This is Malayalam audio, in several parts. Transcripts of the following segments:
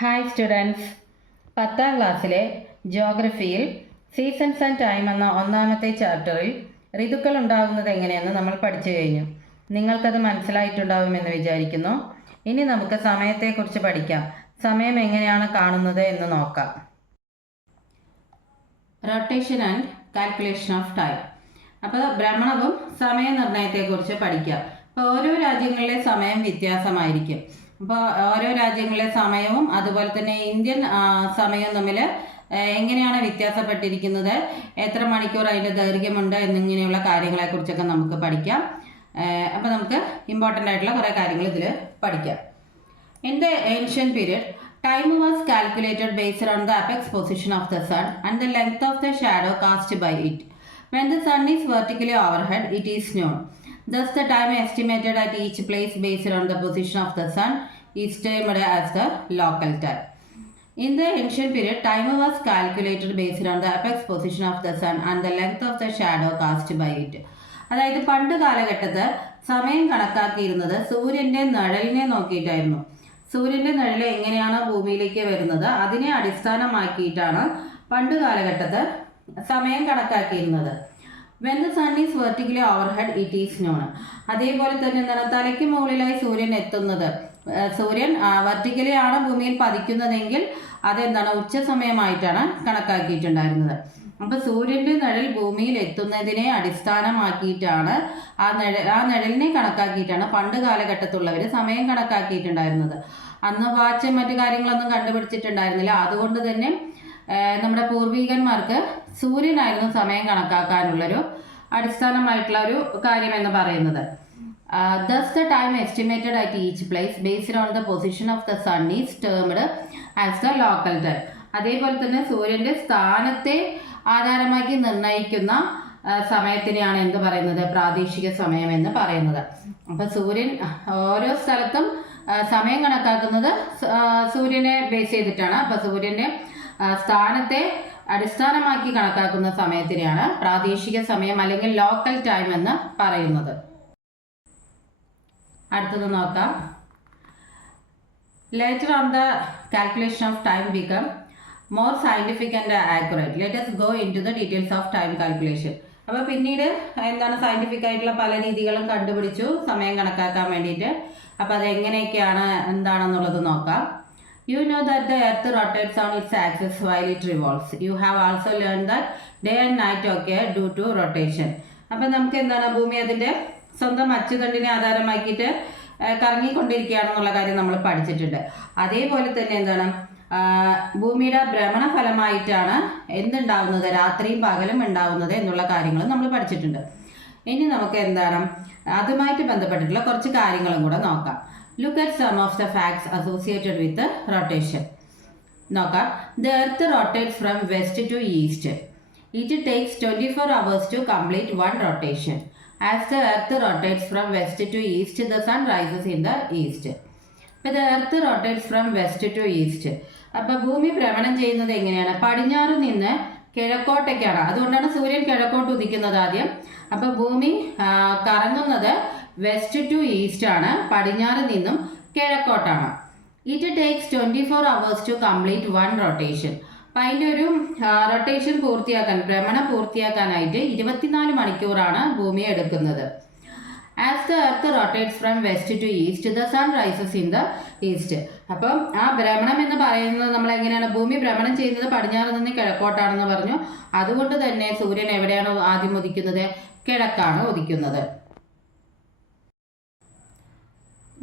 ഹായ് സ്റ്റുഡൻസ്, 10ാം ക്ലാസ്സിലെ ജോഗ്രഫിയിൽ സീസൺസ് ആൻഡ് ടൈം എന്ന ഒന്നാമത്തെ ചാപ്റ്ററിൽ ഋതുക്കൾ ഉണ്ടാകുന്നത് എങ്ങനെയെന്ന് നമ്മൾ പഠിച്ചു കഴിഞ്ഞു. നിങ്ങൾക്കത് മനസ്സിലായിട്ടുണ്ടാവുമെന്ന് വിചാരിക്കുന്നു. ഇനി നമുക്ക് സമയത്തെക്കുറിച്ച് പഠിക്കാം. സമയം എങ്ങനെയാണ് കാണുന്നത് എന്ന് നോക്കാം. Rotation and calculation of time. അപ്പോൾ ഭ്രമണവും സമയനിർണ്ണയത്തെക്കുറിച്ച് പഠിക്കാം. അപ്പോൾ ഓരോ രാജ്യങ്ങളിലെ സമയം വ്യത്യാസമായിരിക്കും. അപ്പോൾ ഓരോ രാജ്യങ്ങളിലെ സമയവും അതുപോലെ തന്നെ ഇന്ത്യൻ സമയവും തമ്മിൽ എങ്ങനെയാണ് വ്യത്യാസപ്പെട്ടിരിക്കുന്നത്, എത്ര മണിക്കൂർ അതിൻ്റെ ദൈർഘ്യമുണ്ട് എന്നിങ്ങനെയുള്ള കാര്യങ്ങളെക്കുറിച്ചൊക്കെ നമുക്ക് പഠിക്കാം. അപ്പോൾ നമുക്ക് ഇമ്പോർട്ടൻ്റ് ആയിട്ടുള്ള കുറേ കാര്യങ്ങൾ ഇതിൽ പഠിക്കാം. In the ancient period, time was calculated based on the apex position of the sun and the length of the shadow cast by it. When the sun is vertically overhead, it is known. Thus, the time estimated at each place based on the position of the sun is termed as the local time. In the ancient period, time was calculated based on the apex position of the sun and the length of the shadow cast by it. അതായത് പണ്ട് കാലഘട്ടത്ത് സമയം കണക്കാക്കിയിരുന്നത് സൂര്യൻ്റെ നിഴലിനെ നോക്കിയിട്ടായിരുന്നു. സൂര്യൻ്റെ നിഴൽ എങ്ങനെയാണ് ഭൂമിയിലേക്ക് വരുന്നത് അതിനെ അടിസ്ഥാനമാക്കിയിട്ടാണ് പണ്ട് കാലഘട്ടത്ത് സമയം കണക്കാക്കിയിരുന്നത്. When the sun is vertically overhead it is noon. അതേപോലെ തന്നെ എന്താണ്, തലയ്ക്ക് മുകളിലായി സൂര്യൻ എത്തുന്നത്, സൂര്യൻ വെർട്ടിക്കലി ആണ് ഭൂമിയിൽ പതിക്കുന്നതെങ്കിൽ അതെന്താണ് ഉച്ച സമയമായിട്ടാണ് കണക്കാക്കിയിട്ടുണ്ടായിരുന്നത്. അപ്പോൾ സൂര്യൻ്റെ നിഴൽ ഭൂമിയിൽ എത്തുന്നതിനെ അടിസ്ഥാനമാക്കിയിട്ടാണ് ആ നിഴലിനെ കണക്കാക്കിയിട്ടാണ് പണ്ട് കാലഘട്ടത്തുള്ളവർ സമയം കണക്കാക്കിയിട്ടുണ്ടായിരുന്നത്. അന്ന് വാച്ച് മറ്റു കാര്യങ്ങളൊന്നും കണ്ടുപിടിച്ചിട്ടുണ്ടായിരുന്നില്ല. അതുകൊണ്ട് തന്നെ നമ്മുടെ പൂർവികന്മാർക്ക് സൂര്യനായിരുന്നു സമയം കണക്കാക്കാനുള്ളൊരു അടിസ്ഥാനമായിട്ടുള്ള ഒരു കാര്യം എന്ന് പറയുന്നത്. Thus the time estimated at each place based on the position of the sun is termed as the local time. അതേപോലെ തന്നെ സൂര്യൻ്റെ സ്ഥാനത്തെ ആധാരമാക്കി നിർണ്ണയിക്കുന്ന സമയത്തിനെയാണ് എന്ത് പറയുന്നത്, പ്രാദേശിക സമയം എന്ന് പറയുന്നത്. അപ്പം സൂര്യൻ ഓരോ സ്ഥലത്തും സമയം കണക്കാക്കുന്നത് സൂര്യനെ ബേസ് ചെയ്തിട്ടാണ്. അപ്പം സൂര്യൻ്റെ സ്ഥാനത്തെ അടിസ്ഥാനമാക്കി കണക്കാക്കുന്ന സമയത്തിനെയാണ് പ്രാദേശിക സമയം അല്ലെങ്കിൽ ലോക്കൽ ടൈം എന്ന് പറയുന്നത്. അടുത്തത് നോക്കാം. Later on the calculation of time become more scientific and accurate. Let us go into the details of time calculation. അപ്പോൾ പിന്നീട് എന്താണ് സയൻറ്റിഫിക് ആയിട്ടുള്ള പല രീതികളും കണ്ടുപിടിച്ചു സമയം കണക്കാക്കാൻ വേണ്ടിയിട്ട്. അപ്പോൾ അത് എങ്ങനെയൊക്കെയാണ് എന്താണെന്നുള്ളത് നോക്കാം. You know that the earth rotates on its axis while it revolves. You have also learned that day and night occur due to rotation. അപ്പോൾ നമുക്ക് എന്താണ്, ഭൂമി അതിൻ്റെ സ്വന്തം അച്ചുതണ്ടിനെ ആധാരമാക്കിയിട്ട് കറങ്ങിക്കൊണ്ടിരിക്കുകയാണെന്നുള്ള കാര്യം നമ്മൾ പഠിച്ചിട്ടുണ്ട്. അതേപോലെ തന്നെ എന്താണ്, ഭൂമിയുടെ ഭ്രമണ ഫലമായിട്ടാണ് എന്തുണ്ടാവുന്നത്, രാത്രിയും പകലും ഉണ്ടാവുന്നത് എന്നുള്ള കാര്യങ്ങൾ നമ്മൾ പഠിച്ചിട്ടുണ്ട്. ഇനി നമുക്ക് എന്താണ് അതുമായിട്ട് ബന്ധപ്പെട്ടിട്ടുള്ള കുറച്ച് കാര്യങ്ങളും കൂടെ നോക്കാം. Look at some of the facts associated with rotation. നോക്കാം. The earth rotates from west to east. It takes 24 hours to complete one rotation. As the earth rotates from west to east, the sun rises in the east. അപ്പോൾ the earth rotates from west to east. അപ്പോൾ ഭൂമി ഭ്രമണം ചെയ്യുന്നത് എങ്ങനെയാണ്, പടിഞ്ഞാറ് നിന്ന് കിഴക്കോട്ടേക്കാണ്. അതുകൊണ്ടാണ് സൂര്യൻ കിഴക്കോട്ട് ഉദിക്കുന്നത് ആദ്യം. അപ്പോൾ ഭൂമി കറങ്ങുന്നത് വെസ്റ്റ് ടു ഈസ്റ്റ് ആണ്, പടിഞ്ഞാറ് നിന്നും കിഴക്കോട്ടാണ്. It takes 24 hours to complete one rotation. അപ്പം അതിൻ്റെ ഒരു റൊട്ടേഷൻ പൂർത്തിയാക്കാൻ, ഭ്രമണം പൂർത്തിയാക്കാനായിട്ട് 24 മണിക്കൂറാണ് ഭൂമി എടുക്കുന്നത്. As the earth rotates from west to east, the sun rises in the east. അപ്പം ആ ഭ്രമണം എന്ന് പറയുന്നത് നമ്മൾ എങ്ങനെയാണ്, ഭൂമി ഭ്രമണം ചെയ്യുന്നത് പടിഞ്ഞാറ് നിന്ന് കിഴക്കോട്ടാണെന്ന് പറഞ്ഞു. അതുകൊണ്ട് തന്നെ സൂര്യൻ എവിടെയാണ് ആദ്യം ഉദിക്കുന്നത്, കിഴക്കാണ് ഉദിക്കുന്നത്.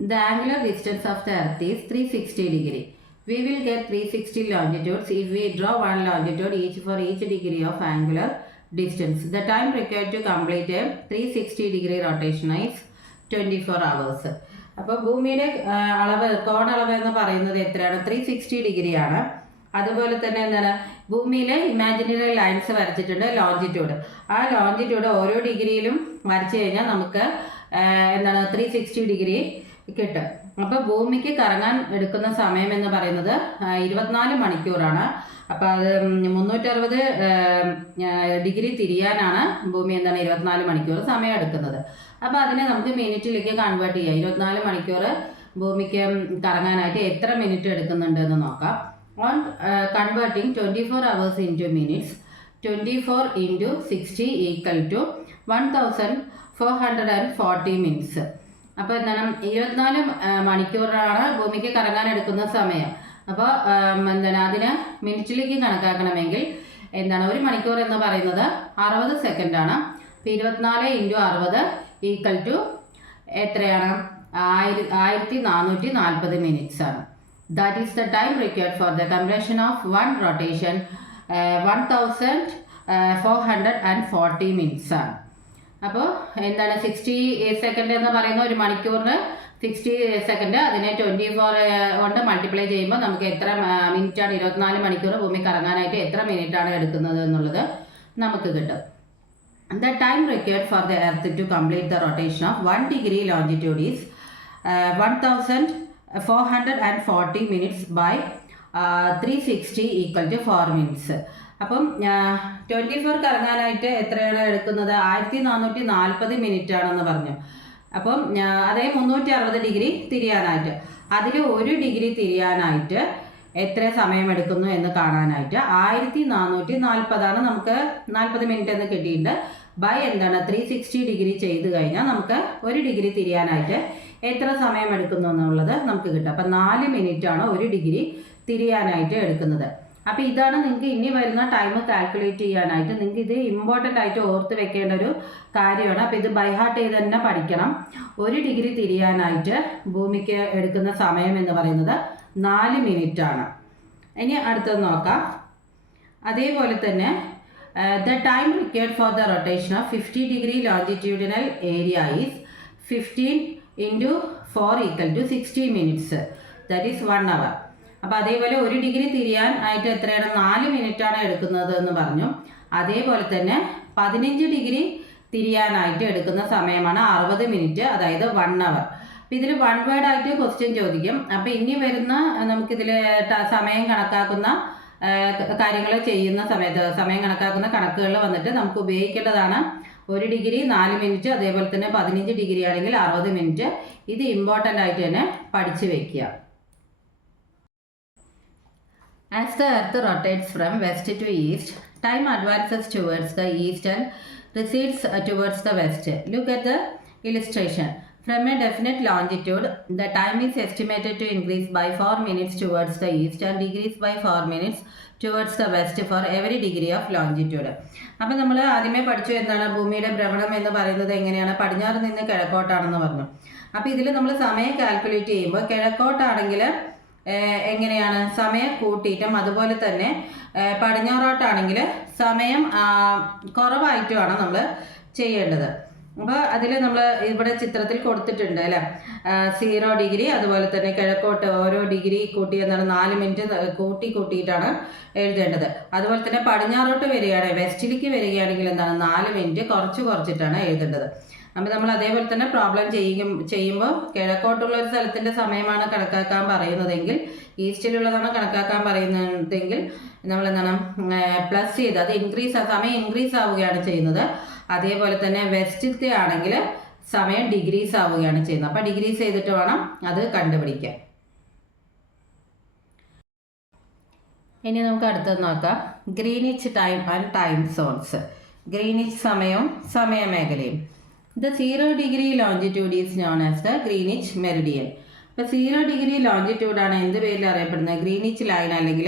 The angular distance of the earth is 360 degree. We will get 360 longitudes if we draw one longitude each for each degree of angular distance. The time required to complete a 360 degree rotation is 24 hours. അപ്പോൾ ഭൂമിയുടെ അളവ്, കോണളവ് എന്ന് പറയുന്നത് എത്രയാണ്, 360 ഡിഗ്രിയാണ്. അതുപോലെ തന്നെ എന്താണ്, ഭൂമിയിലെ ഇമാജിനറി ലൈൻസ് വരച്ചിട്ടുണ്ട്, ലോഞ്ചിറ്റ്യൂഡ്. ആ ലോഞ്ചിറ്റ്യൂഡ് ഓരോ ഡിഗ്രിയിലും വരച്ചു കഴിഞ്ഞാൽ നമുക്ക് എന്താണ് 360 ഡിഗ്രി കിട്ടും. അപ്പോൾ ഭൂമിക്ക് കറങ്ങാൻ എടുക്കുന്ന സമയം എന്ന് പറയുന്നത് 24 മണിക്കൂറാണ്. അപ്പോൾ അത് 360 ഡിഗ്രി തിരിയാനാണ് ഭൂമി എന്താണ് 24 മണിക്കൂർ സമയം എടുക്കുന്നത്. അപ്പോൾ അതിനെ നമുക്ക് മിനിറ്റിലേക്ക് കൺവേർട്ട് ചെയ്യാം. 24 മണിക്കൂർ ഭൂമിക്ക് കറങ്ങാനായിട്ട് എത്ര മിനിറ്റ് എടുക്കുന്നുണ്ട് എന്ന് നോക്കാം. On converting 24 hours into minutes, 24 into 60 equal to 1440 minutes. അപ്പോൾ എന്താണ് 24 മണിക്കൂറാണ് ഭൂമിക്ക് കറങ്ങാൻ എടുക്കുന്ന സമയം. അപ്പോൾ എന്താണ് അതിന് മിനിറ്റിലേക്ക് കണക്കാക്കണമെങ്കിൽ എന്താണ് 1 മണിക്കൂർ എന്ന് പറയുന്നത് 60 സെക്കൻഡാണ്. അപ്പോൾ 24 into 60 ഈക്വൽ ടു എത്രയാണ് 1440 മിനിറ്റ്സ് ആണ്. That is the time required for the completion of 1 rotation 1440 minutes ആണ്. അപ്പോൾ എന്താണ് 60 സെക്കൻഡ് എന്ന് പറയുന്ന 1 മണിക്കൂറിന് 60 സെക്കൻഡ്, അതിനെ 24 കൊണ്ട് മൾട്ടിപ്ലൈ ചെയ്യുമ്പോൾ നമുക്ക് എത്ര മിനിറ്റാണ് 24 മണിക്കൂർ ഭൂമി കറങ്ങാനായിട്ട് എത്ര മിനിറ്റാണ് എടുക്കുന്നത് എന്നുള്ളത് നമുക്ക് കിട്ടും. The time required for the earth to complete the rotation of 1 degree longitude is 1440 minutes by 360 equal to 4 minutes. അപ്പം 24 കറങ്ങാനായിട്ട് എത്രയാണ് എടുക്കുന്നത് 1440 മിനിറ്റ് ആണെന്ന് പറഞ്ഞു. അപ്പം അതേ 360 ഡിഗ്രി തിരിയാനായിട്ട് അതിൽ 1 ഡിഗ്രി തിരിയാനായിട്ട് എത്ര സമയം എടുക്കുന്നു എന്ന് കാണാനായിട്ട് 1440 നമുക്ക് 40 മിനിറ്റ് എന്ന് കിട്ടിയിട്ടുണ്ട്. ബൈ എന്താണ് 360 ഡിഗ്രി ചെയ്ത് കഴിഞ്ഞാൽ നമുക്ക് 1 ഡിഗ്രി തിരിയാനായിട്ട് എത്ര സമയം എടുക്കുന്നു എന്നുള്ളത് നമുക്ക് കിട്ടും. അപ്പം 4 മിനിറ്റാണ് 1 ഡിഗ്രി തിരിയാനായിട്ട് എടുക്കുന്നത്. അപ്പോൾ ഇതാണ് നിങ്ങൾക്ക് ഇനി വരുന്ന ടൈം കാൽക്കുലേറ്റ് ചെയ്യാനായിട്ട് നിങ്ങൾക്ക് ഇത് ഇമ്പോർട്ടൻ്റ് ആയിട്ട് ഓർത്ത് വെക്കേണ്ട ഒരു കാര്യമാണ്. അപ്പോൾ ഇത് ബൈ ഹാർട്ട് ചെയ്ത് തന്നെ പഠിക്കണം. 1 ഡിഗ്രി തിരിയാനായിട്ട് ഭൂമിക്ക് എടുക്കുന്ന സമയം എന്ന് പറയുന്നത് 4 മിനിറ്റ് ആണ്. ഇനി അടുത്തത് നോക്കാം. അതേപോലെ തന്നെ the time required for the rotation of 50 degree longitudinal area is 15 into 4 equal to 60 minutes. That is 1 hour. അപ്പോൾ അതേപോലെ 1 ഡിഗ്രി തിരിയാൻ ആയിട്ട് എത്രയാണ് 4 മിനിറ്റാണ് എടുക്കുന്നത് എന്ന് പറഞ്ഞു. അതേപോലെ തന്നെ 15 ഡിഗ്രി തിരിയാനായിട്ട് എടുക്കുന്ന സമയമാണ് 60 മിനിറ്റ്, അതായത് 1 hour. അപ്പോൾ ഇതിൽ 1 വേർഡ് ആയിട്ട് ക്വസ്റ്റ്യൻ ചോദിക്കും. അപ്പോൾ ഇനി വരുന്ന നമുക്കിതിൽ സമയം കണക്കാക്കുന്ന കാര്യങ്ങൾ ചെയ്യുന്ന സമയത്ത് സമയം കണക്കാക്കുന്ന കണക്കുകളിൽ വന്നിട്ട് നമുക്ക് ഉപയോഗിക്കേണ്ടതാണ് 1 ഡിഗ്രി 4 മിനിറ്റ്, അതേപോലെ തന്നെ 15 ഡിഗ്രി ആണെങ്കിൽ 60 മിനിറ്റ്. ഇത് ഇമ്പോർട്ടൻ്റ് ആയിട്ട് തന്നെ പഠിച്ചു വയ്ക്കുക. As the earth rotates from west to east, time advances towards the east and recedes towards the west. Look at the illustration. From a definite longitude, the time is estimated to increase by 4 minutes towards the east and decrease by 4 minutes towards the west for every degree of longitude. അപ്പോൾ നമ്മൾ ആദ്യമേ പഠിച്ചു എന്താണ് ഭൂമിയുടെ ഭ്രമണം എന്ന് പറയുന്നത് എങ്ങനെയാണ്, പടിഞ്ഞാറ് നിന്ന് കിഴക്കോട്ടാണെന്ന് പറഞ്ഞു. അപ്പോൾ ഇതിൽ നമ്മൾ സമയം കാൽക്കുലേറ്റ് ചെയ്യുമ്പോൾ കിഴക്കോട്ടാണെങ്കിൽ എങ്ങനെയാണ് സമയം കൂട്ടിയിട്ടും അതുപോലെ തന്നെ പടിഞ്ഞാറോട്ടാണെങ്കിൽ സമയം കുറവായിട്ടുമാണ് നമ്മൾ ചെയ്യേണ്ടത്. അപ്പോൾ അതിൽ നമ്മൾ ഇവിടെ ചിത്രത്തിൽ കൊടുത്തിട്ടുണ്ട് അല്ലേ, 0 ഡിഗ്രി, അതുപോലെ തന്നെ കിഴക്കോട്ട് ഓരോ ഡിഗ്രി കൂട്ടി എന്താണ് 4 മിനിറ്റ് കൂട്ടിയിട്ടാണ് എഴുതേണ്ടത്. അതുപോലെ തന്നെ പടിഞ്ഞാറോട്ട് വരികയാണെങ്കിൽ വെസ്റ്റിലേക്ക് വരികയാണെങ്കിൽ എന്താണ് 4 മിനിറ്റ് കുറച്ചിട്ടാണ് എഴുതേണ്ടത്. അപ്പോൾ നമ്മൾ അതേപോലെ തന്നെ പ്രോബ്ലം ചെയ്യുമ്പോൾ കിഴക്കോട്ടുള്ള ഒരു സ്ഥലത്തിൻ്റെ സമയമാണ് കണക്കാക്കാൻ പറയുന്നതെങ്കിൽ ഈസ്റ്റിലുള്ളതാണ് കണക്കാക്കാൻ പറയുന്നതെങ്കിൽ നമ്മൾ എന്താണ് പ്ലസ് ചെയ്ത് അത് സമയം ഇൻക്രീസ് ആവുകയാണ് ചെയ്യുന്നത്. അതേപോലെ തന്നെ വെസ്റ്റിലത്തെ ആണെങ്കിൽ സമയം ഡിഗ്രീസ് ആവുകയാണ് ചെയ്യുന്നത്. അപ്പോൾ ഡിഗ്രീസ് ചെയ്തിട്ട് വേണം അത് കണ്ടുപിടിക്കാൻ. ഇനി നമുക്ക് അടുത്തത് നോക്കാം. Greenwich time and time zones. Greenwich സമയവും സമയമേഖലയും. The 0 degree longitude is known as the Greenwich Meridian. ഇപ്പോൾ 0 ഡിഗ്രി ലോഞ്ചിറ്റ്യൂഡ് ആണ് എന്ത് പേരിൽ അറിയപ്പെടുന്നത്, ഗ്രീനിച്ച് ലൈൻ അല്ലെങ്കിൽ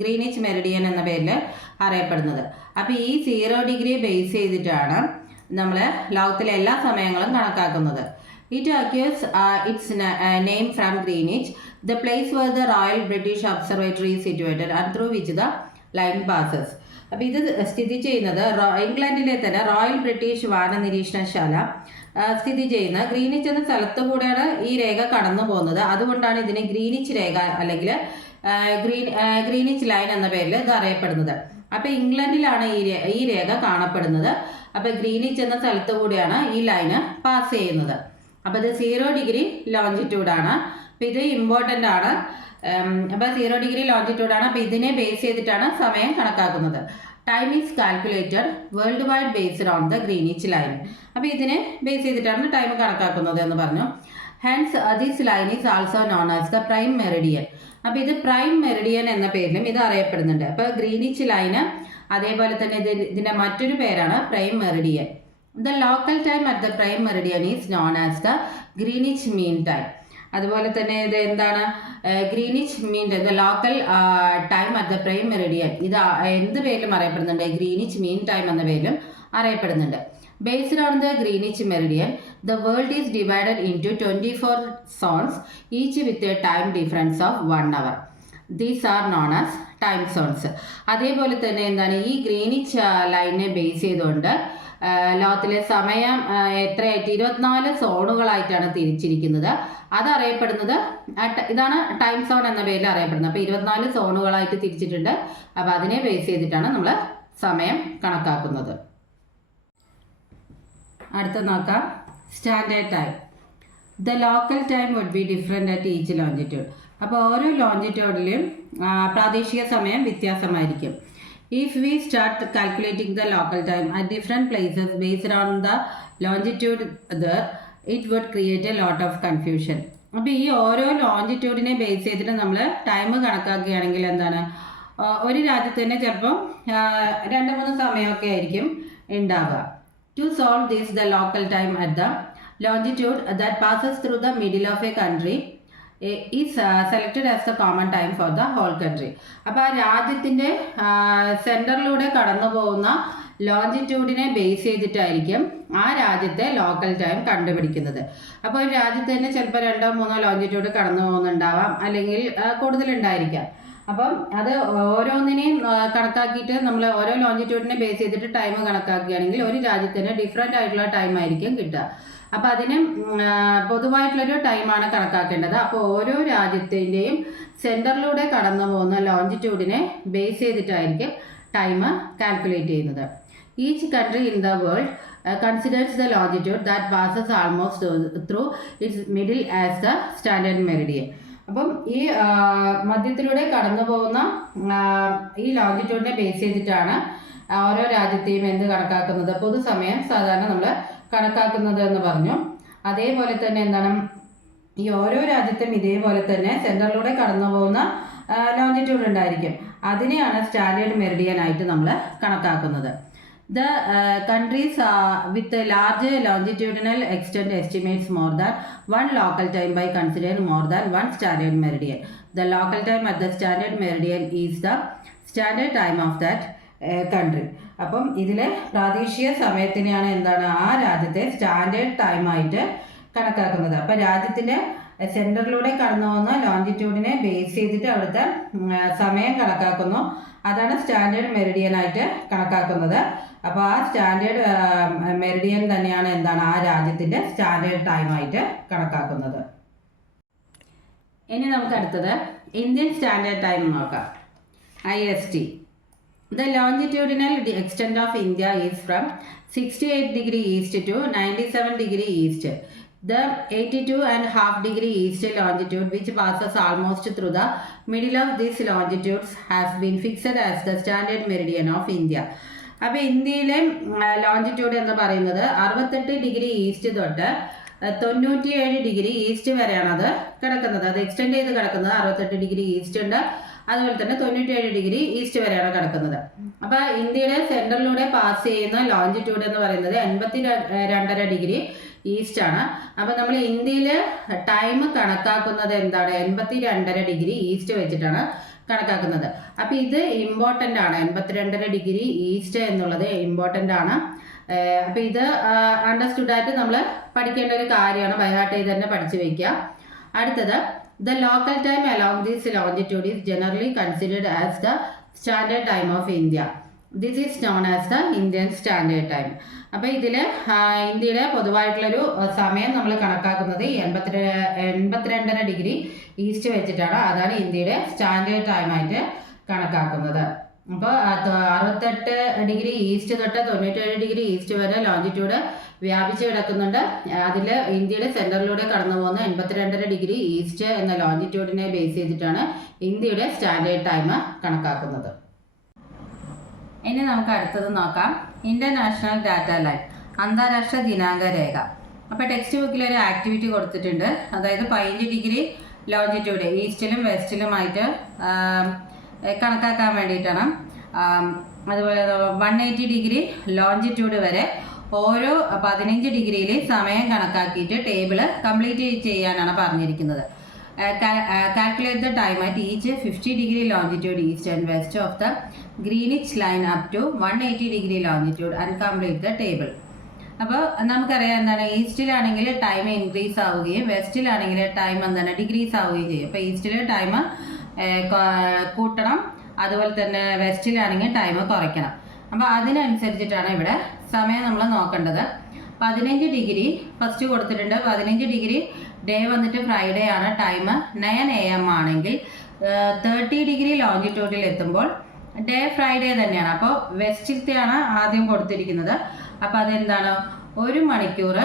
ഗ്രീനിച്ച് മെറിഡിയൻ എന്ന പേരിൽ അറിയപ്പെടുന്നത്. അപ്പോൾ ഈ 0 ഡിഗ്രി ബേസ് ചെയ്തിട്ടാണ് നമ്മൾ ലോകത്തിലെ എല്ലാ സമയങ്ങളും കണക്കാക്കുന്നത്. It occurs its name from Greenwich, the place where the Royal British Observatory is situated and through which the line passes. അപ്പോൾ ഇത് സ്ഥിതി ചെയ്യുന്നത് ഇംഗ്ലണ്ടിലെ തന്നെ റോയൽ ബ്രിട്ടീഷ് വാന നിരീക്ഷണശാല സ്ഥിതി ചെയ്യുന്ന ഗ്രീനിച്ച് എന്ന സ്ഥലത്തു കൂടെയാണ് ഈ രേഖ കടന്നു പോകുന്നത്. അതുകൊണ്ടാണ് ഇതിനെ ഗ്രീനിച്ച് രേഖ അല്ലെങ്കിൽ ഗ്രീനിച്ച് ലൈൻ എന്ന പേരിൽ ഇത് അറിയപ്പെടുന്നത്. അപ്പോൾ ഇംഗ്ലണ്ടിലാണ് ഈ രേഖ കാണപ്പെടുന്നത്. അപ്പോൾ ഗ്രീനിച്ച് എന്ന സ്ഥലത്തു കൂടിയാണ് ഈ ലൈന് പാസ് ചെയ്യുന്നത്. അപ്പോൾ ഇത് 0 ഡിഗ്രി ലോഞ്ചിറ്റ്യൂഡാണ്. അപ്പോൾ ഇത് ഇമ്പോർട്ടൻ്റ് ആണ്. അപ്പോൾ 0 ഡിഗ്രി ലോഞ്ചിറ്റ്യൂഡാണ്. അപ്പോൾ ഇതിനെ ബേസ് ചെയ്തിട്ടാണ് സമയം കണക്കാക്കുന്നത്. Time is calculated world wide based on the Greenwich line. അപ്പോൾ ഇതിനെ ബേസ് ചെയ്തിട്ടാണ് ടൈം കണക്കാക്കുന്നത് എന്ന് പറഞ്ഞു. Hence this line is also known as the prime Meridian. അപ്പോൾ ഇത് പ്രൈം മെറിഡിയൻ എന്ന പേരിലും ഇത് അറിയപ്പെടുന്നുണ്ട്. അപ്പോൾ ഗ്രീനിച്ച് ലൈന് അതേപോലെ തന്നെ ഇതിൻ്റെ മറ്റൊരു പേരാണ് prime Meridian. The local time at the prime Meridian is known as the Greenwich mean time. അതുപോലെ തന്നെ ഇത് എന്താണ് Greenwich mean time, the local time at the prime Meridian, ഇത് എന്ത് പേരിലും അറിയപ്പെടുന്നുണ്ട്? ഗ്രീനിച്ച് മീൻ ടൈം എന്ന പേരിലും അറിയപ്പെടുന്നുണ്ട്. Based on the Greenwich Meridian, the world is divided into 24 zones, each with a time difference of 1 hour. These are known as time zones. അതേപോലെ തന്നെ എന്താണ് ഈ ഗ്രീനിച്ച് ലൈനെ ബേസ് ചെയ്തുകൊണ്ട് ലോകത്തിലെ സമയം എത്രയായിട്ട് 24 സോണുകളായിട്ടാണ് തിരിച്ചിരിക്കുന്നത്. അതറിയപ്പെടുന്നത് ഇതാണ് ടൈം സോൺ എന്ന പേരിൽ അറിയപ്പെടുന്നത്. അപ്പോൾ 24 സോണുകളായിട്ട് തിരിച്ചിട്ടുണ്ട്. അപ്പോൾ അതിനെ ബേസ് ചെയ്തിട്ടാണ് നമ്മൾ സമയം കണക്കാക്കുന്നത്. അടുത്ത നോക്കാം, standard time. The local time would be different at each longitude. അപ്പോൾ ഓരോ ലോഞ്ചിറ്റ്യൂഡിലും പ്രാദേശിക സമയം വ്യത്യാസമായിരിക്കും. If we start calculating the local time at different places based on the longitude it would create a lot of confusion. അപ്പോൾ ഈ ഓരോ ലോഞ്ചിറ്റ്യൂഡിനെ ബേസ് ചെയ്തിട്ട് നമ്മൾ ടൈം കണക്കാക്കുകയാണെങ്കിൽ എന്താണ് ഒരു രാജ്യത്ത് തന്നെ ചിലപ്പം 2-3 സമയമൊക്കെ ആയിരിക്കും ഉണ്ടാവുക. To solve this, the local time at the longitude that passes through the middle of a country is selected as the common time for the whole country. അപ്പോൾ ആ രാജ്യത്തിൻ്റെ സെൻറ്ററിലൂടെ കടന്നു പോകുന്ന ലോഞ്ചിറ്റ്യൂഡിനെ ബേസ് ചെയ്തിട്ടായിരിക്കും ആ രാജ്യത്തെ ലോക്കൽ ടൈം കണ്ടുപിടിക്കുന്നത്. അപ്പോൾ ഒരു രാജ്യത്ത് തന്നെ ചിലപ്പോൾ 2-3 ലോഞ്ചിറ്റ്യൂഡ് കടന്നു പോകുന്നുണ്ടാവാം, അല്ലെങ്കിൽ കൂടുതലുണ്ടായിരിക്കാം. അപ്പം അത് ഓരോന്നിനെയും കണക്കാക്കിയിട്ട് നമ്മൾ ഓരോ ലോഞ്ചിറ്റ്യൂഡിനെ ബേസ് ചെയ്തിട്ട് ടൈം കണക്കാക്കുകയാണെങ്കിൽ ഒരു രാജ്യത്തിന് ഡിഫറെൻ്റ് ആയിട്ടുള്ള ടൈം ആയിരിക്കും കിട്ടുക. അപ്പോൾ അതിന് പൊതുവായിട്ടുള്ളൊരു ടൈമാണ് കണക്കാക്കേണ്ടത്. അപ്പോൾ ഓരോ രാജ്യത്തിൻ്റെയും സെൻറ്ററിലൂടെ കടന്നു പോകുന്ന ലോഞ്ചിറ്റ്യൂഡിനെ ബേസ് ചെയ്തിട്ടായിരിക്കും ടൈം കാൽക്കുലേറ്റ് ചെയ്യുന്നത്. Each country in the world considers the longitude that passes almost through it's middle as the standard Meridian. അപ്പം ഈ മധ്യത്തിലൂടെ കടന്നു പോകുന്ന ഈ ലോഞ്ചിറ്റ്യൂഡിനെ ബേസ് ചെയ്തിട്ടാണ് ഓരോ രാജ്യത്തെയും എന്ത് കണക്കാക്കുന്നത്, പൊതുസമയം സാധാരണ നമ്മൾ കണക്കാക്കുന്നത് എന്ന് പറഞ്ഞു. അതേപോലെ തന്നെ എന്താണ് ഈ ഓരോ രാജ്യത്തും ഇതേപോലെ തന്നെ സെൻറ്ററിലൂടെ കടന്നു പോകുന്ന ലോഞ്ചിറ്റ്യൂഡ് ഉണ്ടായിരിക്കും. അതിനെയാണ് സ്റ്റാൻഡേർഡ് മെറിഡിയൻ ആയിട്ട് നമ്മൾ കണക്കാക്കുന്നത്. The countries with a large longitudinal extent estimates more than one local time by considering more than one standard meridian. The local time at the standard meridian is the standard time of that country. അപ്പം ഇതിലെ പ്രാദേശിക സമയത്തിനെയാണ് എന്താണ് ആ രാജ്യത്തെ സ്റ്റാൻഡേർഡ് ടൈമായിട്ട് കണക്കാക്കുന്നത്. അപ്പം രാജ്യത്തിൻ്റെ സെൻറ്ററിലൂടെ കടന്നു പോകുന്ന ലോഞ്ചിറ്റ്യൂഡിനെ ബേസ് ചെയ്തിട്ട് അവിടുത്തെ സമയം കണക്കാക്കുന്നു. അതാണ് സ്റ്റാൻഡേർഡ് മെറിഡിയൻ ആയിട്ട് കണക്കാക്കുന്നത്. അപ്പോൾ ആ സ്റ്റാൻഡേർഡ് മെറിഡിയൻ തന്നെയാണ് എന്താണ് ആ രാജ്യത്തിൻ്റെ സ്റ്റാൻഡേർഡ് ടൈമായിട്ട് കണക്കാക്കുന്നത്. ഇനി നമുക്ക് അടുത്തത് ഇന്ത്യൻ സ്റ്റാൻഡേർഡ് ടൈം നോക്കാം, IST. The longitudinal extent of India is from 68 degree east to 97 degree east. The 82.5 degree east longitude, which passes almost through the middle of these longitudes, has been fixed as the standard meridian of India. അപ്പോൾ ഇന്ത്യയിലെ ലോഞ്ചിറ്റ്യൂഡ് എന്ന് പറയുന്നത് 68 ഡിഗ്രി ഈസ്റ്റ് തൊട്ട് 97 ഡിഗ്രി ഈസ്റ്റ് വരെയാണ് അത് കിടക്കുന്നത്. അത് എക്സ്റ്റെൻഡ് ചെയ്ത് കിടക്കുന്നത് 68 ഡിഗ്രി ഈസ്റ്റ് ഉണ്ട്, അതുപോലെ തന്നെ 97 ഡിഗ്രി ഈസ്റ്റ് വരെയാണ് കിടക്കുന്നത്. അപ്പോൾ ഇന്ത്യയുടെ സെൻറ്ററിലൂടെ പാസ് ചെയ്യുന്ന ലോഞ്ചിറ്റ്യൂഡ് എന്ന് പറയുന്നത് 82.5 ഡിഗ്രി ഈസ്റ്റ് ആണ്. അപ്പോൾ നമ്മൾ ഇന്ത്യയിൽ ടൈം കണക്കാക്കുന്നത് എന്താണ് 82.5 ഡിഗ്രി ഈസ്റ്റ് വെച്ചിട്ടാണ് കണക്കാക്കുന്നത്. അപ്പോൾ ഇത് ഇമ്പോർട്ടൻ്റ് ആണ്, 82.5 ഡിഗ്രി ഈസ്റ്റ് എന്നുള്ളത് ഇമ്പോർട്ടൻ്റ് ആണ്. അപ്പോൾ ഇത് അണ്ടർസ്റ്റുഡ് ആയിട്ട് നമ്മൾ പഠിക്കേണ്ട ഒരു കാര്യമാണ്, ബൈഹാർട്ട് ചെയ്ത് തന്നെ പഠിച്ചു വയ്ക്കുക. അടുത്തത് the local time along this longitude is generally considered as the standard time of India. This is known as the Indian Standard Time. അപ്പോൾ ഇതിൽ ഇന്ത്യയുടെ പൊതുവായിട്ടുള്ളൊരു സമയം നമ്മൾ കണക്കാക്കുന്നത് 82.5 ഡിഗ്രി ഈസ്റ്റ് വെച്ചിട്ടാണ്. അതാണ് ഇന്ത്യയുടെ സ്റ്റാൻഡേർഡ് ടൈമായിട്ട് കണക്കാക്കുന്നത്. അപ്പോൾ 68 ഡിഗ്രി ഈസ്റ്റ് തൊട്ട് 97 ഡിഗ്രി ഈസ്റ്റ് വരെ ലോഞ്ചിറ്റ്യൂഡ് വ്യാപിച്ച് കിടക്കുന്നുണ്ട്. അതിൽ ഇന്ത്യയുടെ സെൻറ്ററിലൂടെ കടന്നു പോകുന്ന 82.5 ഡിഗ്രി ഈസ്റ്റ് എന്ന ലോഞ്ചിറ്റ്യൂഡിനെ ബേസ് ചെയ്തിട്ടാണ് ഇന്ത്യയുടെ സ്റ്റാൻഡേർഡ് ടൈം കണക്കാക്കുന്നത്. ഇനി നമുക്ക് അടുത്തത് നോക്കാം, ഇൻ്റർനാഷണൽ ഡാറ്റ ലൈൻ, അന്താരാഷ്ട്ര ദിനാങ്ക രേഖ. അപ്പോൾ ടെക്സ്റ്റ് ബുക്കിൽ ഒരു ആക്ടിവിറ്റി കൊടുത്തിട്ടുണ്ട്. അതായത് 15 ഡിഗ്രി ലോഞ്ചിറ്റ്യൂഡ് ഈസ്റ്റിലും വെസ്റ്റിലുമായിട്ട് കണക്കാക്കാൻ വേണ്ടിയിട്ടാണ്. അതുപോലെ 180 ഡിഗ്രി ലോഞ്ചിറ്റ്യൂഡ് വരെ ഓരോ 15 ഡിഗ്രിയിൽ സമയം കണക്കാക്കിയിട്ട് ടേബിൾ കംപ്ലീറ്റ് ചെയ്യാനാണ് പറഞ്ഞിരിക്കുന്നത്. Calculate the time at each 50 degree longitude east and west of the Greenwich line up to 180 degree longitude and complete the table. അപ്പോൾ നമുക്കറിയാം എന്താണ്, ഈസ്റ്റിലാണെങ്കിൽ ടൈം ഇൻക്രീസ് ആവുകയും വെസ്റ്റിലാണെങ്കിൽ ടൈം എന്താണ് ഡിഗ്രീസ് ആവുകയും ചെയ്യും. അപ്പോൾ ഈസ്റ്റിൽ ടൈം കൂട്ടണം, അതുപോലെ തന്നെ വെസ്റ്റിലാണെങ്കിൽ ടൈം കുറയ്ക്കണം. അപ്പോൾ അതിനനുസരിച്ചിട്ടാണ് ഇവിടെ സമയം നമ്മൾ നോക്കേണ്ടത്. 15 ഡിഗ്രി ഫസ്റ്റ് കൊടുത്തിട്ടുണ്ട്. 15 ഡിഗ്രി ഡേ വന്നിട്ട് ഫ്രൈഡേ ആണ്. ടൈം 9 AM ആണെങ്കിൽ 30 ഡിഗ്രി ലോഞ്ചിറ്റ്യൂഡിൽ എത്തുമ്പോൾ ഡേ ഫ്രൈഡേ തന്നെയാണ്. അപ്പോൾ വെസ്റ്റിലത്തെയാണ് ആദ്യം കൊടുത്തിരിക്കുന്നത്. അപ്പോൾ അതെന്താണ്, 1 മണിക്കൂർ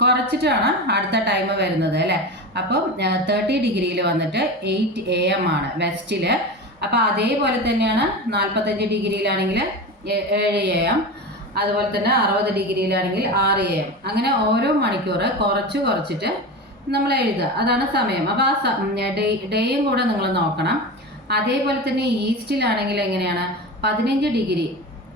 കുറച്ചിട്ടാണ് അടുത്ത ടൈം വരുന്നത് അല്ലേ. അപ്പം 30 ഡിഗ്രിയിൽ വന്നിട്ട് 8 AM ആണ് വെസ്റ്റിൽ. അപ്പോൾ അതേപോലെ തന്നെയാണ് 45 ഡിഗ്രിയിലാണെങ്കിൽ 7 AM, അതുപോലെ തന്നെ 60 ഡിഗ്രിയിലാണെങ്കിൽ 6 AM. അങ്ങനെ ഓരോ മണിക്കൂർ കുറച്ചിട്ട് നമ്മൾ എഴുതുക, അതാണ് സമയം. അപ്പോൾ ആ ഡേയും കൂടെ നിങ്ങൾ നോക്കണം. അതേപോലെ തന്നെ ഈസ്റ്റിലാണെങ്കിൽ എങ്ങനെയാണ്, 15 ഡിഗ്രി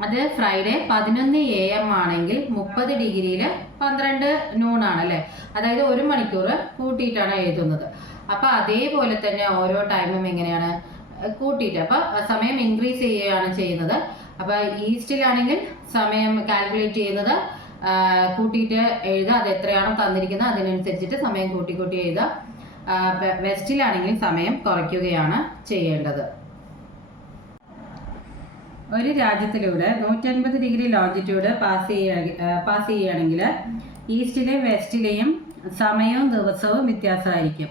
അത് ഫ്രൈഡേ 11 AM ആണെങ്കിൽ 30 ഡിഗ്രിയിൽ 12 noon അല്ലേ. അതായത് 1 മണിക്കൂർ കൂട്ടിയിട്ടാണ് എഴുതുന്നത്. അപ്പോൾ അതേപോലെ തന്നെ ഓരോ ടൈമും എങ്ങനെയാണ് കൂട്ടിയിട്ട്, അപ്പോൾ സമയം ഇൻക്രീസ് ചെയ്യുകയാണ് ചെയ്യുന്നത്. അപ്പോൾ ഈസ്റ്റിലാണെങ്കിൽ സമയം കാൽക്കുലേറ്റ് ചെയ്യുന്നത് കൂട്ടിയിട്ട് എഴുതുക, അത് എത്രയാണോ തന്നിരിക്കുന്നത് അതിനനുസരിച്ചിട്ട് സമയം കൂട്ടി എഴുതുക. വെസ്റ്റിലാണെങ്കിൽ സമയം കുറയ്ക്കുകയാണ് ചെയ്യേണ്ടത്. ഒരു രാജ്യത്തിലൂടെ 180 ഡിഗ്രി ലോഞ്ചിറ്റ്യൂഡ് പാസ് ചെയ്യുകയാണെങ്കിൽ ഈസ്റ്റിലെയും വെസ്റ്റിലെയും സമയവും ദിവസവും വ്യത്യാസമായിരിക്കും.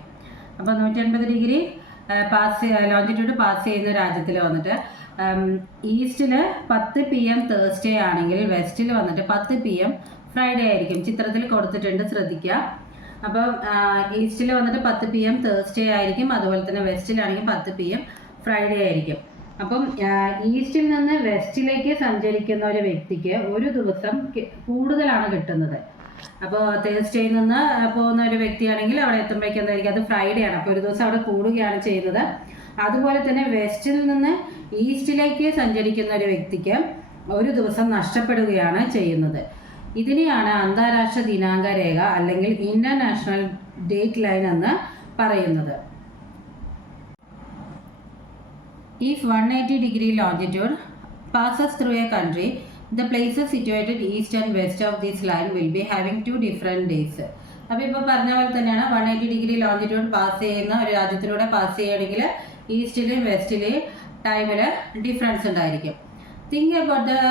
അപ്പോൾ 180 ഡിഗ്രി ലോഞ്ചിറ്റ്യൂഡ് പാസ് ചെയ്യുന്ന രാജ്യത്തിൽ വന്നിട്ട് ഈസ്റ്റിൽ 10 PM തേഴ്സ്ഡേ ആണെങ്കിൽ വെസ്റ്റിൽ വന്നിട്ട് 10 PM ഫ്രൈഡേ ആയിരിക്കും. ചിത്രത്തിൽ കൊടുത്തിട്ടുണ്ട്, ശ്രദ്ധിക്കുക. അപ്പം ഈസ്റ്റിൽ വന്നിട്ട് 10 PM തേഴ്സ്ഡേ ആയിരിക്കും, അതുപോലെ തന്നെ വെസ്റ്റിലാണെങ്കിൽ 10 PM ഫ്രൈഡേ ആയിരിക്കും. അപ്പം ഈസ്റ്റിൽ നിന്ന് വെസ്റ്റിലേക്ക് സഞ്ചരിക്കുന്ന ഒരു വ്യക്തിക്ക് ഒരു ദിവസം കൂടുതലാണ് കിട്ടുന്നത്. അപ്പോൾ തേഴ്സ്ഡേയിൽ നിന്ന് പോകുന്ന ഒരു വ്യക്തിയാണെങ്കിൽ അവിടെ എത്തുമ്പോഴേക്കും എന്തായിരിക്കും, അത് ഫ്രൈഡേ ആണ്. അപ്പോൾ ഒരു ദിവസം അവിടെ കൂടുകയാണ് ചെയ്യുന്നത്. അതുപോലെ തന്നെ വെസ്റ്റിൽ നിന്ന് ഈസ്റ്റിലേക്ക് സഞ്ചരിക്കുന്ന ഒരു വ്യക്തിക്ക് ഒരു ദിവസം നഷ്ടപ്പെടുകയാണ് ചെയ്യുന്നത്. ഇതിനെയാണ് അന്താരാഷ്ട്ര ദിനാങ്ക രേഖ അല്ലെങ്കിൽ ഇന്റർനാഷണൽ ഡേറ്റ് ലൈൻ എന്ന് പറയുന്നത്. If 180 degree longitude passes through a country, the places situated east and west of this line will be having 2 different days. അപ്പോൾ ഇപ്പോൾ പറഞ്ഞ പോലെ തന്നെയാണ്, 180 ഡിഗ്രി ലോഞ്ചിറ്റ്യൂഡ് പാസ് ചെയ്യുന്ന ഒരു രാജ്യത്തിലൂടെ പാസ് ചെയ്യുകയാണെങ്കിൽ ഈസ്റ്റിലെയും വെസ്റ്റിലെയും ടൈമിൽ ഡിഫറൻസ് ഉണ്ടായിരിക്കും. Think about the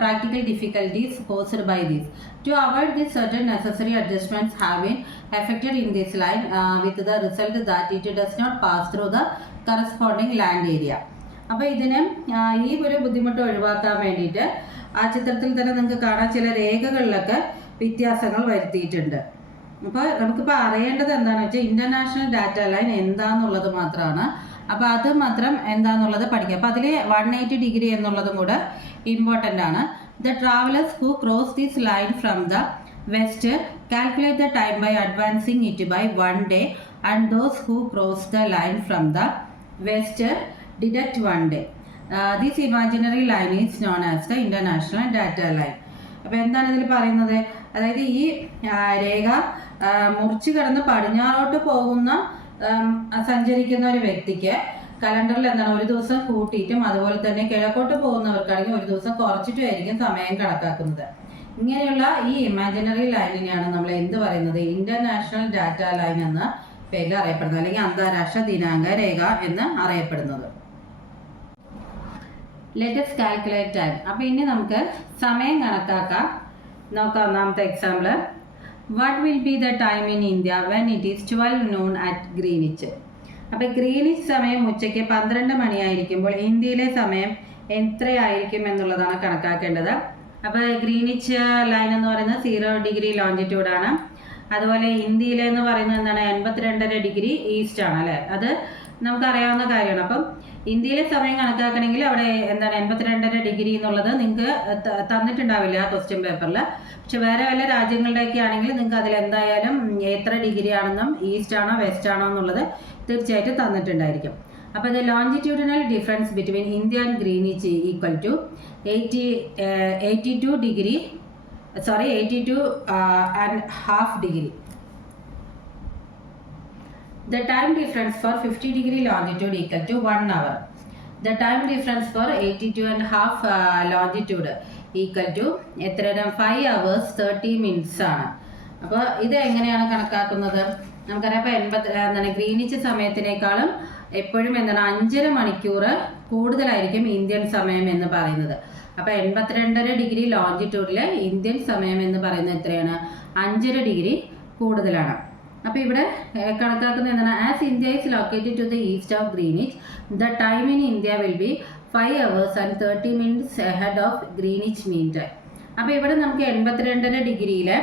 practical difficulties caused by this. To avoid this, certain necessary adjustments have been effected in this line with the result that it does not pass through the corresponding land area. അപ്പോൾ ഇതിന് ഈ ഒരു ബുദ്ധിമുട്ട് ഒഴിവാക്കാൻ വേണ്ടിയിട്ട് ആ ചിത്രത്തിൽ തന്നെ നിങ്ങൾക്ക് കാണാൻ ചില രേഖകളിലൊക്കെ വ്യത്യാസങ്ങൾ വരുത്തിയിട്ടുണ്ട്. അപ്പോൾ നമുക്കിപ്പോൾ അറിയേണ്ടത് എന്താണെന്ന് വെച്ചാൽ ഇൻ്റർനാഷണൽ ഡാറ്റ ലൈൻ എന്താണെന്നുള്ളത് മാത്രമാണ്. അപ്പോൾ അത് മാത്രം എന്താണെന്നുള്ളത് പഠിക്കുക. അപ്പോൾ അതിൽ 180 ഡിഗ്രി എന്നുള്ളതും കൂടെ ഇമ്പോർട്ടൻ്റ് ആണ്. The travellers who cross this line from the west calculate the time by advancing it by 1 day and those who cross the line from the west deduct 1 day. This imaginary line is known as the international date line. അപ്പോൾ എന്താണ് ഇതിൽ പറയുന്നത്, അതായത് ഈ രേഖ മുറിച്ച് കടന്ന് പടിഞ്ഞാറോട്ട് പോകുന്ന സഞ്ചരിക്കുന്ന ഒരു വ്യക്തിക്ക് കലണ്ടറിൽ എന്താണ് ഒരു ദിവസം കൂട്ടിയിട്ടും അതുപോലെ തന്നെ കിഴക്കോട്ട് പോകുന്നവർക്കാണെങ്കിൽ ഒരു ദിവസം കുറച്ചിട്ടുമായിരിക്കും സമയം കണക്കാക്കുന്നത്. ഇങ്ങനെയുള്ള ഈ ഇമാജിനറി ലൈനിനെയാണ് നമ്മൾ എന്ത് പറയുന്നത്, ഇന്റർനാഷണൽ ഡാറ്റ ലൈൻ എന്ന പേരിൽ അറിയപ്പെടുന്നത്, അല്ലെങ്കിൽ അന്താരാഷ്ട്ര ദിനാങ്ക രേഖ എന്ന് അറിയപ്പെടുന്നത്. Let's calculate time. അപ്പോൾ ഇനി നമുക്ക് സമയം കണക്കാക്കാം. നോക്കാം ഒന്നാമത്തെ example. What will be the time in India when it is 12 noon at Greenwich? അപ്പോൾ ഗ്രീനിച്ച് സമയം ഉച്ചയ്ക്ക് 12 മണിയായിരിക്കുമ്പോൾ ഇന്ത്യയിലെ സമയം എത്രയായിരിക്കും എന്നുള്ളതാണ് കണക്കാക്കേണ്ടത്. അപ്പോൾ ഗ്രീനിച്ച് ലൈൻ എന്ന് പറയുന്നത് 0 ഡിഗ്രി ലോഞ്ചിറ്റ്യൂഡാണ്. അതുപോലെ ഇന്ത്യയിലെന്ന് പറയുന്നത് എന്താണ്, 82.5 ഡിഗ്രി ഈസ്റ്റ് ആണ് അല്ലേ. അത് നമുക്കറിയാവുന്ന കാര്യമാണ്. അപ്പം ഇന്ത്യയിലെ സമയം കണക്കാക്കണമെങ്കിൽ അവിടെ എന്താണ് 82.5 ഡിഗ്രി എന്നുള്ളത് നിങ്ങൾക്ക് തന്നിട്ടുണ്ടാവില്ല ആ ക്വസ്റ്റ്യൻ പേപ്പറിൽ. പക്ഷെ വേറെ വല്ല രാജ്യങ്ങളുടെയൊക്കെ ആണെങ്കിൽ നിങ്ങൾക്ക് അതിൽ എന്തായാലും എത്ര ഡിഗ്രി ആണെന്നും ഈസ്റ്റ് ആണോ വെസ്റ്റ് ആണോ എന്നുള്ളത് തീർച്ചയായിട്ടും തന്നിട്ടുണ്ടായിരിക്കും. അപ്പോൾ the longitudinal difference between India and Greenwich equal to 82.5 degree. The time difference for 50 degree longitude equal to 1 hour. The time difference for 82.5 longitude equal to എത്രയാണ് 5 hours 30 minutes ആണ്. അപ്പോൾ ഇത് എങ്ങനെയാണ് കണക്കാക്കുന്നത്? നമുക്കറിയാം, ഇപ്പോൾ എന്താണ് ഗ്രീനിച്ച് സമയത്തിനേക്കാളും എപ്പോഴും എന്താണ് 5.5 മണിക്കൂർ കൂടുതലായിരിക്കും ഇന്ത്യൻ സമയം എന്ന് പറയുന്നത്. അപ്പോൾ 82.5 ഡിഗ്രി ലോഞ്ചിറ്റ്യൂഡിൽ ഇന്ത്യൻ സമയം എന്ന് പറയുന്നത് എത്രയാണ്? 5.5 ഡിഗ്രി കൂടുതലാണ്. അപ്പോൾ ഇവിടെ കണക്കാക്കുന്നത് എന്താണ്? As India is located to the east of Greenwich, the time in India will be 5 hours and 30 minutes ahead of Greenwich mean time. അപ്പോൾ ഇവിടെ നമുക്ക് 82.5 ഡിഗ്രിയിലെ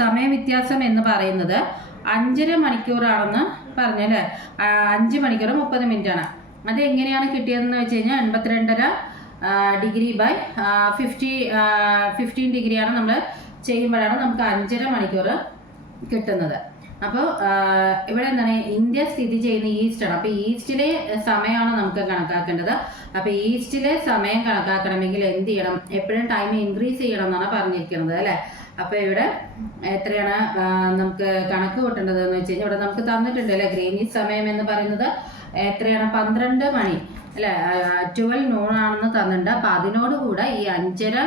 സമയ വ്യത്യാസം എന്ന് പറയുന്നത് 5.5 മണിക്കൂറാണെന്ന് പറഞ്ഞല്ലേ. 5 മണിക്കൂർ 30 മിനിറ്റാണ്. അത് എങ്ങനെയാണ് കിട്ടിയതെന്ന് വെച്ച് കഴിഞ്ഞാൽ 82.5 ഡിഗ്രി ബൈ 15 ഡിഗ്രിയാണ് നമ്മൾ ചെയ്യുമ്പോഴാണ് നമുക്ക് 5.5 മണിക്കൂർ കിട്ടുന്നത്. അപ്പോൾ ഇവിടെ എന്താണ്, ഇന്ത്യ സ്ഥിതി ചെയ്യുന്ന ഈസ്റ്റാണ്. അപ്പോൾ ഈസ്റ്റിലെ സമയമാണ് നമുക്ക് കണക്കാക്കേണ്ടത്. അപ്പോൾ ഈസ്റ്റിലെ സമയം കണക്കാക്കണമെങ്കിൽ എന്ത് ചെയ്യണം? എപ്പോഴും ടൈം ഇൻക്രീസ് ചെയ്യണം എന്നാണ് പറഞ്ഞിരിക്കുന്നത് അല്ലേ. അപ്പോൾ ഇവിടെ എത്രയാണ് നമുക്ക് കണക്ക് കൂട്ടേണ്ടത് എന്ന് വെച്ച് കഴിഞ്ഞാൽ ഇവിടെ നമുക്ക് തന്നിട്ടുണ്ട് അല്ലേ. ഗ്രീനിച്ച് സമയം എന്ന് പറയുന്നത് എത്രയാണ്? 12 മണി അല്ലേ, 12 noon ആണെന്ന് തന്നിട്ടുണ്ട്. അപ്പോൾ അതിനോടുകൂടെ ഈ 5.5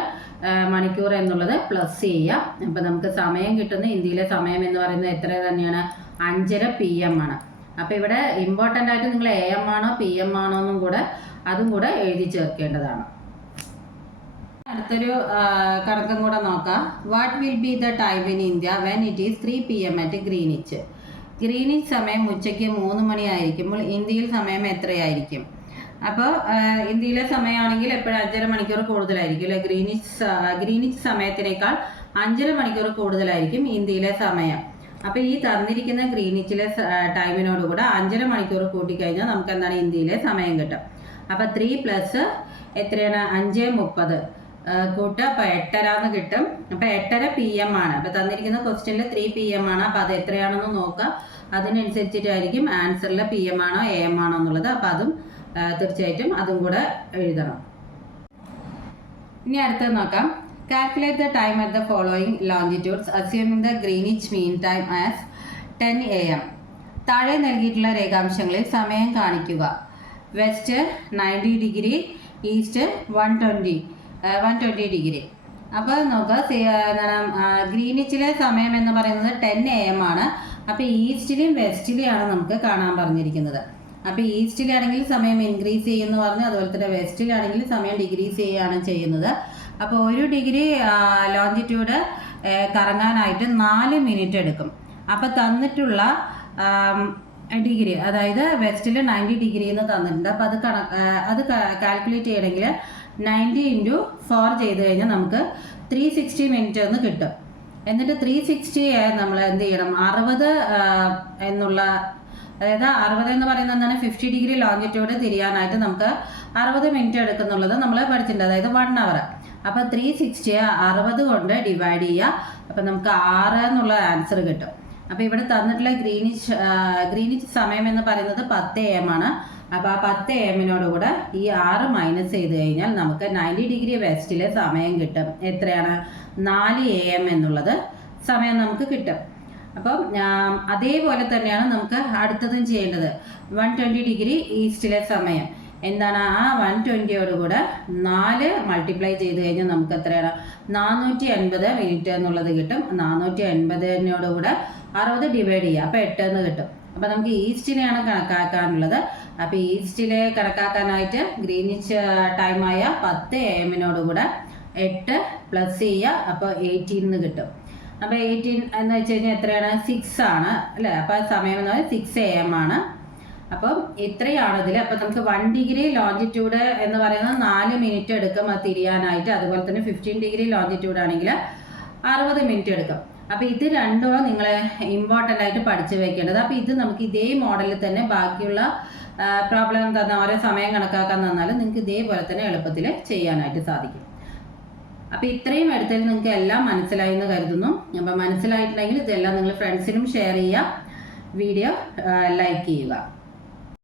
മണിക്കൂർ എന്നുള്ളത് പ്ലസ് ചെയ്യാം. അപ്പോൾ നമുക്ക് സമയം കിട്ടുന്ന ഇന്ത്യയിലെ സമയം എന്ന് പറയുന്നത് എത്ര തന്നെയാണ്? 5.5 PM ആണ്. അപ്പോൾ ഇവിടെ ഇമ്പോർട്ടൻ്റ് ആയിട്ട് നിങ്ങൾ AM ആണോ PM ആണോ എന്നും കൂടെ അതും കൂടെ എഴുതി ചേർക്കേണ്ടതാണ്. അടുത്തൊരു കണക്കും കൂടെ നോക്കാം. What will be the time in India when it is 3 PM at Greenwich? Greenwich സമയം ഉച്ചയ്ക്ക് 3 മണി ആയിരിക്കുമ്പോൾ ഇന്ത്യയിൽ സമയം എത്രയായിരിക്കും? അപ്പോൾ ഇന്ത്യയിലെ സമയമാണെങ്കിൽ എപ്പോഴും 5.5 മണിക്കൂർ കൂടുതലായിരിക്കും അല്ലേ. ഗ്രീനിച്ച് സമയത്തിനേക്കാൾ 5.5 മണിക്കൂർ കൂടുതലായിരിക്കും ഇന്ത്യയിലെ സമയം. അപ്പോൾ ഈ തന്നിരിക്കുന്ന ഗ്രീനിച്ചിലെ ടൈമിനോടുകൂടെ 5.5 മണിക്കൂർ കൂട്ടിക്കഴിഞ്ഞാൽ നമുക്ക് എന്താണ് ഇന്ത്യയിലെ സമയം കിട്ടും. അപ്പോൾ 3 പ്ലസ് എത്രയാണ്? 5:30 കൂട്ടുക, അപ്പോൾ 8:30 കിട്ടും. അപ്പോൾ 8:30 PM ആണ്. അപ്പോൾ തന്നിരിക്കുന്ന ക്വസ്റ്റ്യനിൽ 3 PM ആണ്. അപ്പോൾ അത് എത്രയാണെന്ന് നോക്കുക. അതിനനുസരിച്ചിട്ടായിരിക്കും ആൻസറിൽ PM ആണോ AM ആണോ എന്നുള്ളത്. അപ്പോൾ അതും തീർച്ചയായിട്ടും അതും കൂടെ എഴുതണം. ഇനി അടുത്തത് നോക്കാം. Calculate the time at the following longitudes assuming the Greenwich mean time as 10 AM. താഴെ നൽകിയിട്ടുള്ള രേഖാംശങ്ങളിൽ സമയം കാണിക്കുക. West 90 degree, east 120 degree. അപ്പോൾ നോക്കുക, ഗ്രീനിച്ചിലെ സമയം എന്ന് പറയുന്നത് 10 AM ആണ്. അപ്പോൾ ഈസ്റ്റിലെയും വെസ്റ്റിലെയാണ് നമുക്ക് കാണാൻ പറഞ്ഞിരിക്കുന്നത്. അപ്പോൾ ഈസ്റ്റിലാണെങ്കിൽ സമയം ഇൻക്രീസ് ചെയ്യുമെന്ന് പറഞ്ഞു, അതുപോലെ തന്നെ വെസ്റ്റിലാണെങ്കിൽ സമയം ഡിക്രീസ് ചെയ്യുകയാണ് ചെയ്യുന്നത്. അപ്പോൾ 1 ഡിഗ്രി ലോഞ്ചിറ്റ്യൂഡ് കറങ്ങാനായിട്ട് 4 മിനിറ്റ് എടുക്കും. അപ്പോൾ തന്നിട്ടുള്ള ഡിഗ്രി, അതായത് വെസ്റ്റിൽ 90 ഡിഗ്രി എന്ന് തന്നിട്ടുണ്ട്. അപ്പോൾ അത് കാൽക്കുലേറ്റ് ചെയ്യണമെങ്കിൽ 90 × 4 ചെയ്ത് കഴിഞ്ഞാൽ നമുക്ക് 360 മിനിറ്റ് എന്ന് കിട്ടും. എന്നിട്ട് 360 നമ്മൾ എന്ത് ചെയ്യണം? 60 എന്നുള്ള, അതായത് 60 എന്ന് പറയുന്നത് എന്താണ്? 50 ഡിഗ്രി ലോഞ്ചിറ്റ്യൂഡ് തിരിയാനായിട്ട് നമുക്ക് 60 മിനിറ്റ് എടുക്കുന്നുള്ളത് നമ്മൾ പഠിച്ചിട്ടുണ്ട്, അതായത് 1 hour. അപ്പോൾ 360 60 കൊണ്ട് ഡിവൈഡ് ചെയ്യുക. അപ്പോൾ നമുക്ക് 6 എന്നുള്ള ആൻസർ കിട്ടും. അപ്പോൾ ഇവിടെ തന്നിട്ടുള്ള ഗ്രീനിച്ച് സമയം എന്ന് പറയുന്നത് 10 AM ആണ്. അപ്പോൾ ആ 10 AM-നോടുകൂടെ ഈ 6 മൈനസ് ചെയ്ത് കഴിഞ്ഞാൽ നമുക്ക് 90 ഡിഗ്രി വെസ്റ്റിലെ സമയം കിട്ടും. എത്രയാണ്? 4 AM എന്നുള്ളത് സമയം നമുക്ക് കിട്ടും. അപ്പം അതേപോലെ തന്നെയാണ് നമുക്ക് അടുത്തതും ചെയ്യേണ്ടത്. 120 ഡിഗ്രി ഈസ്റ്റിലെ സമയം എന്താണ്? ആ 120യോടുകൂടെ 4 മൾട്ടിപ്ലൈ ചെയ്ത് കഴിഞ്ഞാൽ നമുക്ക് എത്രയാണ്? 480 മിനിറ്റ് എന്നുള്ളത് കിട്ടും. 480-നോടുകൂടെ 60 ഡിവൈഡ് ചെയ്യുക, അപ്പോൾ 8 എന്ന് കിട്ടും. അപ്പോൾ നമുക്ക് ഈസ്റ്റിനെയാണ് കണക്കാക്കാനുള്ളത്. അപ്പോൾ ഈസ്റ്റിലെ കണക്കാക്കാനായിട്ട് ഗ്രീനിച്ച് ടൈമായ 10 AM-നോടുകൂടെ 8 പ്ലസ് ചെയ്യുക, അപ്പോൾ 18 എന്ന് കിട്ടും. അപ്പോൾ 18 എന്ന് വെച്ച് കഴിഞ്ഞാൽ എത്രയാണ്? 6 ആണ് അല്ലേ. അപ്പോൾ സമയം എന്ന് പറയുന്നത് 6 AM ആണ്. അപ്പം ഇത്രയാണ് ഇതിൽ. അപ്പോൾ നമുക്ക് 1 ഡിഗ്രി ലോഞ്ചിറ്റ്യൂഡ് എന്ന് പറയുന്നത് 4 മിനിറ്റ് എടുക്കും അത് തിരിയാനായിട്ട്. അതുപോലെ തന്നെ 15 ഡിഗ്രി ലോഞ്ചിറ്റ്യൂഡ് ആണെങ്കിൽ 60 മിനിറ്റ് എടുക്കും. അപ്പോൾ ഇത് രണ്ടുമാണ് നിങ്ങൾ ഇമ്പോർട്ടൻ്റ് ആയിട്ട് പഠിച്ചു വെക്കേണ്ടത്. അപ്പോൾ ഇത് നമുക്ക് ഇതേ മോഡലിൽ തന്നെ ബാക്കിയുള്ള പ്രോബ്ലം തന്ന ഓരോ സമയം കണക്കാക്കാൻ തന്നാലും നിങ്ങൾക്ക് ഇതേപോലെ തന്നെ എളുപ്പത്തിൽ ചെയ്യാനായിട്ട് സാധിക്കും. അപ്പോൾ ഇത്രയും എടുത്തതിൽ നിങ്ങൾക്ക് എല്ലാം മനസ്സിലായി എന്ന് കരുതുന്നു. അപ്പോൾ മനസ്സിലായിട്ടുണ്ടെങ്കിൽ ഇതെല്ലാം നിങ്ങൾ ഫ്രണ്ട്സിനും ഷെയർ ചെയ്യുക, വീഡിയോ ലൈക്ക് ചെയ്യുക.